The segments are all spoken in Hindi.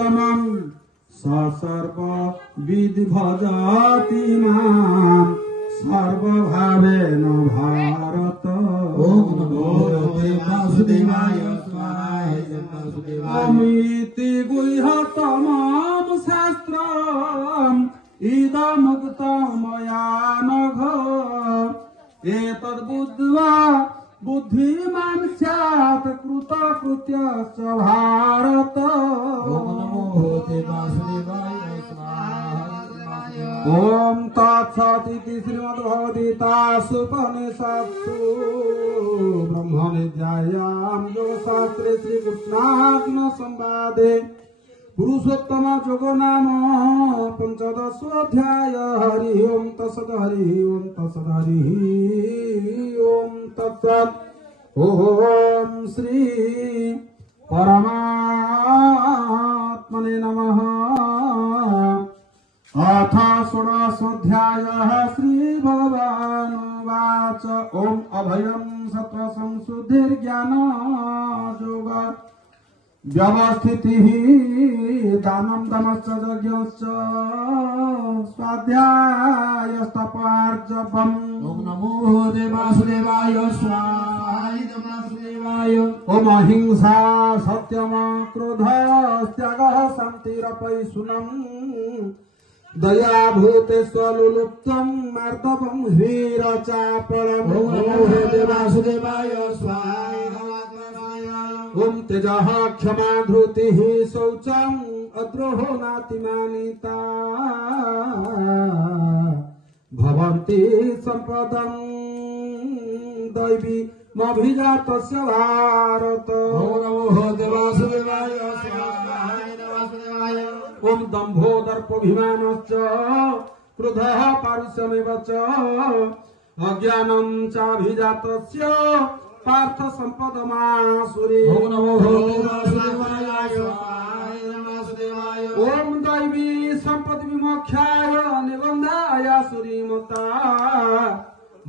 प्रियतमं सर्व विधि भजति मां सर्वभावेन भारत। ओम नमो वासुदेवाय अमिति गुह्यतमं शास्त्रम् इदमुक्तं मया नघ एतद्बुद्ध्वा बुद्धिमान् स्यात् कृतकृत्यश्च भारत। ओम नमो वासुदेवाय ओम तत्सदिति श्रीमद्भगवद्गीतासूपनिषत्सु ब्रह्मविद्यायां योगशास्त्रे श्रीकृष्णार्जुन संवादे पुरुषोत्तम योगो नाम पंचदशोऽध्याय। हरि ओम तत्सत् हरि ओम तत्सत् हरि ओम तत्सत्। ओम श्री परमात्मने नमः। अथ षोडशोऽध्यायः श्रीभगवानुवाच ओम अभयं सत्त्वसंशुद्धिर्ज्ञानयोग व्यवस्थितिः दानं दमश्च यज्ञश्च स्वाध्यायस्तपार्जवम्। ओम नमो वासुदेवाय वासुदेवाय ओम अहिंसा सत्यम क्रोधस्त्यागः शान्तिरपैशुनम् दया भूतेष्वलुप्तं मार्दवं ह्रीरचापलम्। ओम नमो वासुदेवाय ओम तेजः क्षमा धृतिः शौचम् अद्रोहो नातिमानिता भवन्ति सम्पदं दैवी मभिजातस्य भारत। ओम नमो वासुदेवाय ओम दम्भो दर्पोऽभिमानश्च क्रोधः पारुष्यमेव च अज्ञानं चाभिजातस्य पार्थ सम्पदमासुरी। ओम नमो वासुदेवाय ओम दैवी सम्पद विमोक्षाय निबन्धाय सुरीमता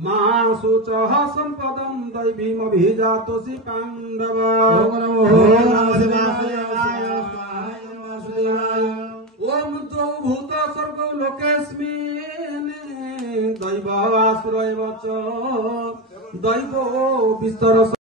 महाशुचः सम्पदं दैवीमभिजातोऽसि पाण्डव। ओम नमो वासुदेवाय ओम द्वौ भूत सर्गौ लोकेऽस्मिन् दैवाश्रयेव च दैवो विस्तर